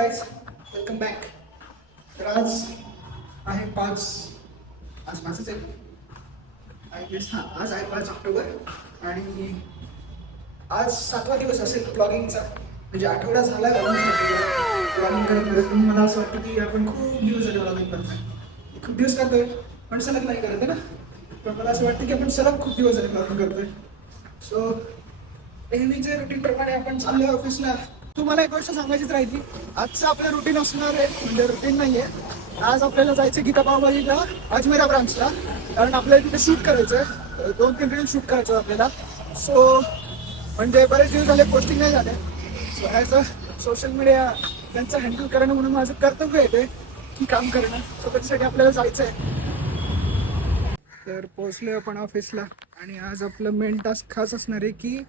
Guys, welcome back. तर आज आहे 5, आज 5च आहे आय गेस. आज आहे 5 ऑक्टोबर आणि आज 7वा दिवस असेल ब्लॉगिंगचा. म्हणजे आठवडा झाला ब्लॉगिंग करत करत. मला असं वाटतं की आपण खूप दिवस झाले ब्लॉगिंग करतोय. खूप दिवस करतोय पण सलग नाही करत आहे ना. पण मला असं वाटतं की आपण सलग खूप दिवस झाले ब्लॉगिंग करतोय. सो नेहमीचे रुटीन प्रमाणे आपण चाललोय ऑफिसला. तुम्हाला एक गोष्ट सांगायचीच राहिली. आजचं आपलं रुटीन असणार आहे, म्हणजे रुटीन नाही आहे. आज आपल्याला जायचं गीता पावभाजीला अजमेरा ब्रांचला, कारण आपल्याला तिथे शूट करायचं आहे. 2-3 रील शूट करायचं आहे आपल्याला. सो म्हणजे बरेच दिवस झाले पोस्टिंग नाही झाले. So as a social media त्यांचं हँडल करणं म्हणून माझं कर्तव्य आहे ते की काम करणं. सो त्याच्यासाठी आपल्याला जायचं आहे. तर पोहोचलोय आपण ऑफिसला आणि आज आपलं मेन टास्क खास असणार आहे की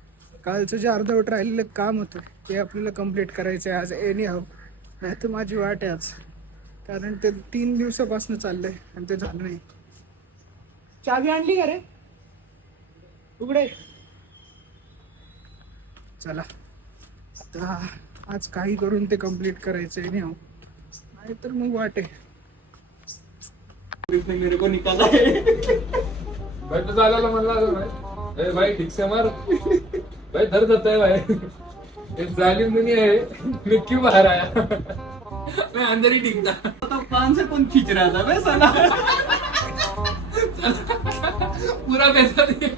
कालचं जे अर्धवट राहिलेलं काम होतं ते आपल्याला कंप्लीट करायचं आहे आज एनी हाव. नाही तर माझी वाट आहे आज, कारण ते 3 दिवसापासून चाललंय आणि ते झालं नाही. चावी आणली का रे? उघडे. चला आता आज काही करून ते कंप्लीट करायचं आहे एनी हाव, नाही तर मग वाट आहे. मेरे को निकाला है भाई. तो साला मतलब भाई ठीक से मार भाई. दर्द होता है भाई. एक जालिम दुनिया है. मैं क्यों बाहर आया? मैं अंदर ही ठीक था. तो कान से कौन खींच रहा था वैसा ना. पूरा पैसा दिए.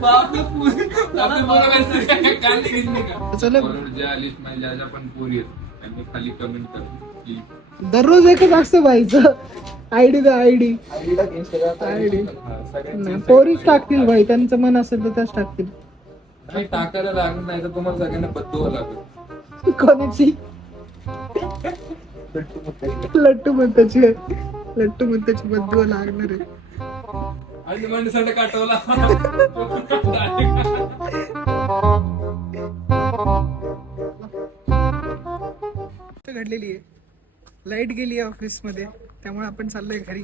बाप ने पूरे आपने पूरा पैसा दिया कान नहीं खींचने का. चलो. और ज्या लिस्ट मध्ये ज्या पण पोरी आहेत त्यांनी खाली कमेंट कर. दररोज एकच असतं बाईचं. आयडी द्या आयडी. आयडी पोरीच टाकतील भाई, त्यांचं मन असेल तर त्याच टाकतील. नाही टाकायला लागत नाही तर तुम्हाला सगळ्यांना बदलवा लागेल. कोणाची? लट्टू म्हणताची बद्दू लागणार आहे. आणि माणसाने काटवला. घडलेली आहे. लाईट गेली आहे ऑफिस मध्ये, त्यामुळे आपण चाललोय घरी.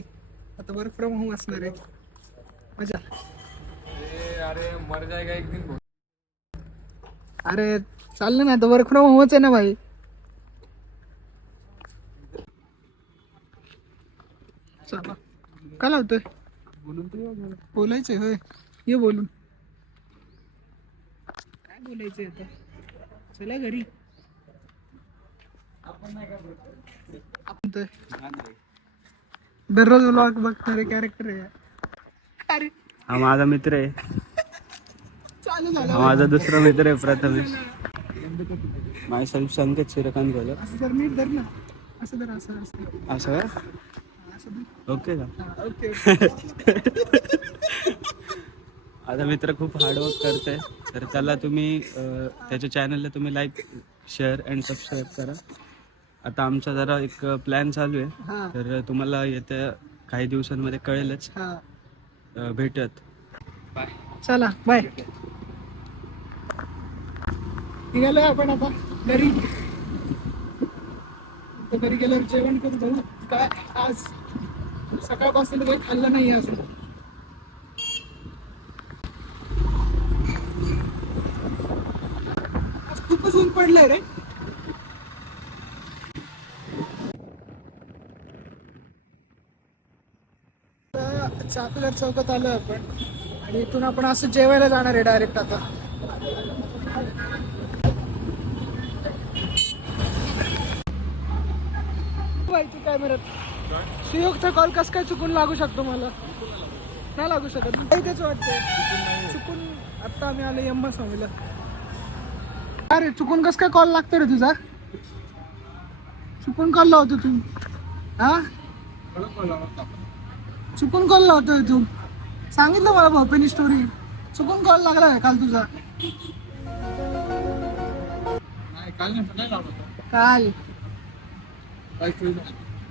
आता वर्क फ्रॉम होम असणार आहे. मजा. अरे मर जाएगा एक दिन. अरे चाललं ना आता, वर्क फ्रॉम होमच आहे ना भाई. चला काय लावतोय? बोलायचंय होय. ये बोलून. काय बोलायचंय आता? चला घरी. आपण तर दररोज व्लॉग बघणारे कॅरेक्टर आहे. अरे हा माझा मित्र आहे. चालू झालं. हा माझा दुसरा मित्र आहे प्रथमेश. माय सेल्फ संकेत श्रीकांत बोल. असं जर नीट धर ना. असं धर, असं असं असं का? असं धर. ओके का? हा, ओके. माझा मित्र खूप हार्डवर्क करतोय, तर त्याला तुम्ही त्याच्या चॅनलला तुम्ही लाईक शेअर अँड सबस्क्राईब करा. आता आमचा जरा एक प्लॅन चालू आहे, हा तर तुम्हाला येत्या काही दिवसांमध्ये कळेलच. हा भेटूयात. चला बाय. निघालोय आपण आता घरी. तर घरी गेल्यावर जेवण करू जाऊ. काय आज सकाळपासून काही खाल्लं नाही अजून. आज खूपच ऊन पडलंय रे. चाकलर चौकात आलोय आपण आणि इथून आपण असं जेवायला जाणार आहे डायरेक्ट आता. माहिती काय म्हणत, सुयोगचा कॉल कस काय चुकून लागू शकतो? मला नाही लागू शकत. नाही तेच वाटतंय चुकून. आता आम्ही आलो यम्मा स्वामीला. अरे चुकून कस काय कॉल लागतो रे तुझा? चुकून कॉल लावतो तू? हा चुकून कॉल लावतोय तू? सांगितलं मला भोपेनी स्टोरी. चुकून कॉल लागला आहे काल तुझा? काल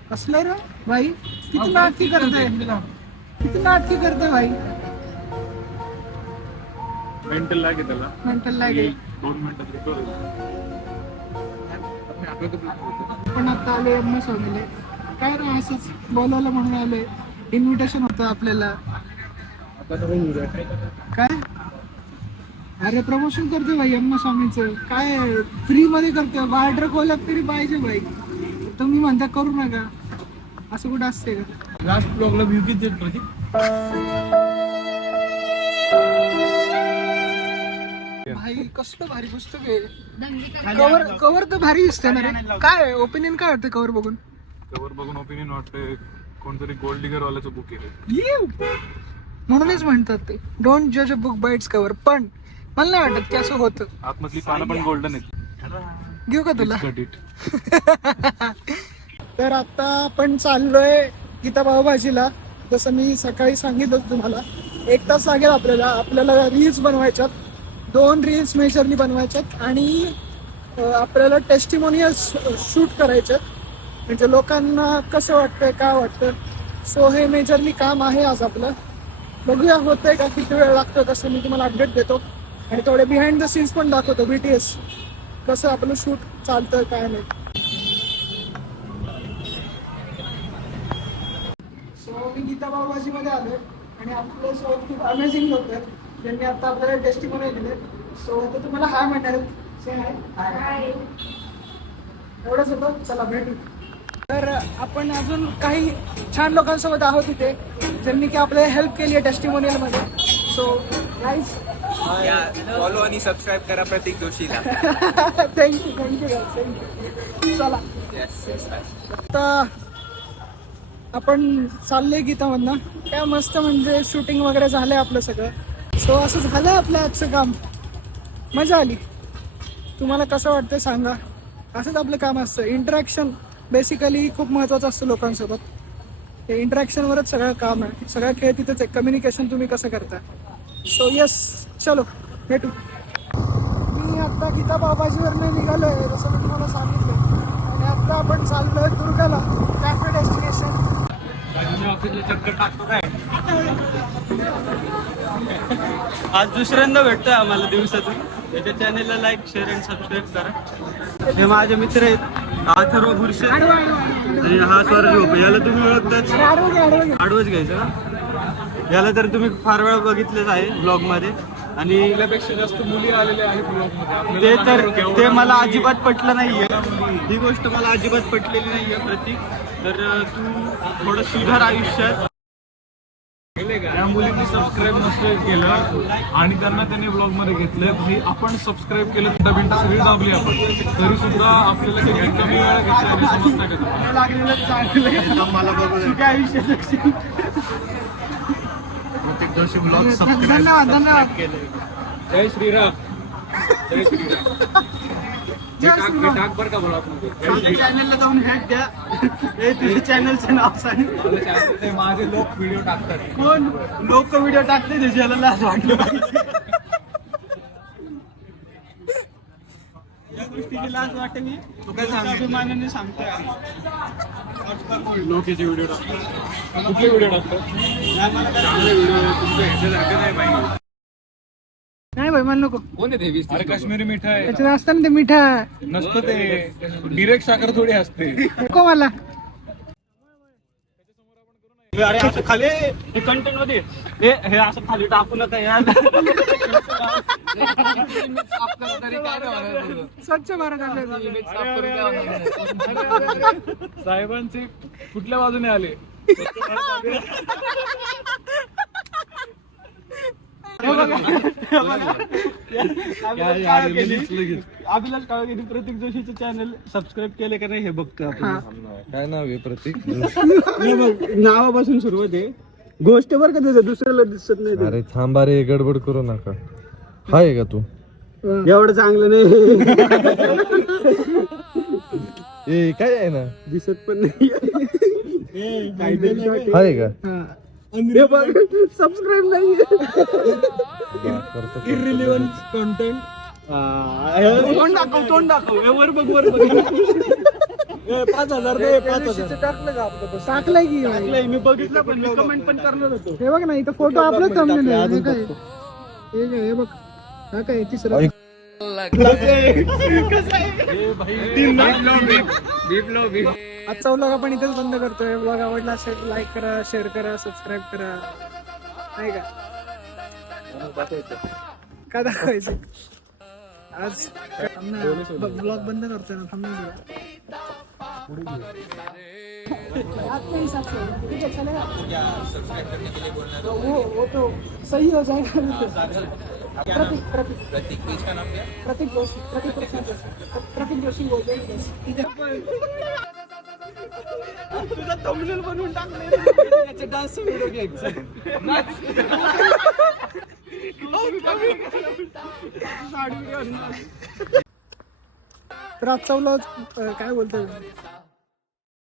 कसलं रे भाई? किती नाटकी करते, किती नाटकी करते भाई. मेंटल लागे त्याला. मेंटल लागे. 2 मिनिटात पण आता आले यम्मा स्वामीले. काय रे असंच बोलायला म्हणून आले. इन्व्हिटेशन होतं आपल्याला. काय अरे प्रमोशन करतोय भाई अम्मा स्वामीचं, काय फ्री मध्ये करतोय, बाहेर कोल्यात तरी पाहिजे भाई. तुम्ही म्हणता करू नका, असं कुठं असते का? लास्ट ब्लॉगला व्ह्यू किती आहेत प्रतीक? भाई कसलं भारी पुस्तक आहे. कवर तर भारी दिसते ना रे. काय ओपिनियन काय वाटतं कवर बघून? कवर बघून ओपिनियन वाटतंय कोणतरी गोल्ड डिगर वाल्याचं बुक आहे. म्हणूनच म्हणतात ते डोंट जज a book by its cover. पण मला नाही वाटत की असं होतं. आतमधली पानं पण गोल्डन आहेत. घेऊ का तुला? Cut it. तर आता आपण चाललोय गीता पावभाजीला. जसं मी सकाळी सांगितलं तुम्हाला, 1 तास लागेल आपल्याला रील्स बनवायच्यात. 2 रील्स मेजरली बनवायच्यात आणि आपल्याला टेस्टिमोनियल्स शूट करायच्यात. म्हणजे लोकांना कसं वाटतंय, काय वाटतं. सो हे मेजरली काम आहे आज आपलं. बघूया होतंय का, किती वेळ लागतो कसं, मी तुम्हाला अपडेट देतो. आणि थोडे बिहाइंड द सीन्स पण दाखवतो, BTS कसं आपलं शूट चालतं काय नाही. सो मी गीता पावभाजीमध्ये आलोय आणि आपले सोबत खूप अमेझिंग लोक आहेत ज्यांनी आता आपल्याला टेस्टिमोनियल दिले. सो आता तुम्हाला हाय म्हणणार हाय एवढंच होतं. चला भेटू. तर आपण अजून काही छान लोकांसोबत आहोत इथे ज्यांनी की आपल्याला हेल्प केली आहे टेस्टिमोनियल मध्ये. सो गाईज फॉलो आणि सबस्क्राईब करा प्रतीक जोशीला. थँक्यू. चला आता आपण चाललोय गीतामधनं. काय मस्त म्हणजे शूटिंग वगैरे झालंय आपलं सगळं. सो असं झालं आपलं आजचं काम. मजा आली. तुम्हाला कसं वाटतं सांगा. असंच आपलं काम असतं. इंटरॅक्शन बेसिकली खूप महत्त्वाचं असतं लोकांसोबत. ते इंटरॅक्शनवरच सगळं काम आहे. सगळं खेळ तिथंच आहे. कम्युनिकेशन तुम्ही कसं करता. सो येस चलो भेटू. मी आत्ता गीता पावभाजीवरनं निघालो आहे जसं मी तुम्हाला सांगितलं. आणि आत्ता आपण चाललोय दुर्गाला, कॅफे डेस्टिनेशन. चक्कर टाकतो काय? आज दुसऱ्यांदा भेटतोय आम्हाला दिवसातून. त्याच्या चॅनेलला लाईक शेअर अँड सबस्क्राईब करा. हे माझे मित्र आहेत अथर्व बुरसे आणि हा स्वर झोप. याला तुम्ही ओळखताच. आडवच घ्यायचं का? याला तर तुम्ही फार वेळा बघितलेच आहे ब्लॉग मध्ये. आणि पेक्षा जास्त मुली आलेल्या आहेत ब्लॉग मध्ये. ते तर ते मला अजिबात पटलं नाहीये. ही गोष्ट मला अजिबात पटलेली नाहीये प्रतीक. तर तू थोडं सुधार आयुष्यात. त्या मुलींनी सबस्क्राईब नसलं केलं आणि त्यांनी ब्लॉग मध्ये घेतलंय. भाई आपण सबस्क्राईब केलं, बिंटा सगळी दाबली आपण, तरी सुद्धा आपल्याला किती कमी वेळा घेतलं समजतं का? मला बघू काय आयुष्यात ब्लॉग धन्यवाद. जय श्रीराम. जय श्रीराम. टाक बरं का ब्लॉग मध्ये. चॅनलला जाऊन हॅक द्या. हे तुझ्या चॅनलचं नाव सांग. माझे लोक व्हिडिओ टाकतात. कोण लोक व्हिडिओ टाकते त्याच्याला लाज वाटलं पाहिजे. या गोष्टीची लाज वाटते. मी तू काय सांग अभिमानाने सांगतोय. लोकांचे व्हिडिओ टाकतात. कुठले व्हिडिओ टाकतात? चांगले व्हिडिओ तुमच्या ह्याच्यासारखे नाही पाहिजे. नाही भाई मला नको. कोण आहे ते? अरे काश्मीरी मिठाई त्याच्यात असतं ना ते मिठा. नसतं ते. डिरेक्ट साखर थोडी असते. नको मला. अरे असं खाली हे कंटेंट मध्ये हे असं खाली टाकू नका यार. स्वच्छ भारत आपल्या. साहेबांचे कुठल्या बाजूने आले? अभिलाष काळगे प्रतीक जोशीचं चॅनल सबस्क्राईब केले का नाही हे बघतोय आपण. काय नाव आहे प्रतीक? नावापासून सुरुवात आहे. गोष्ट बरं का त्याचं दुसऱ्याला दिसत नाही. अरे थांबा रे, गडबड करू नका. हाय का तू? एवढं चांगलं नाही. ए काय आहे ना, दिसत पण नाही. हाय का? सबस्क्राईब नाही. इररिलेव्हंट कंटेंट. तोंड दाखव वर बघ वर बघ. 5,000 दे. 5,000 टाकलंय की टाकलंय मी बघितलं पण मी कमेंट पण करणार होतो. हे बघ ना इथं फोटो आपला थंबनेल आहे. हे बघ हा काय तिसरा. आजचा व्लॉग आपण इथेच बंद करतोय. व्लॉग आवडला असेल लाईक करा, शेअर करा, सबस्क्राईब करा. नाही का काय दाखवायचं आज ब्लॉग बंद करतोय ना थांबून आपके हिसाब से ठीक है चलेगा सब्सक्राइब करने के लिए बोलना है वो तो सही हो जाएगा क्या नाम? प्रतीक प्रतीक पेज का नाम क्या? प्रतीक जोशी प्रतीक जोशी बोलते हैं तुझा थंबनेल बनवून टाकले त्याचे डान्स व्हिडिओ घ्यायचा तर आजचा व्लॉग काय बोलतोय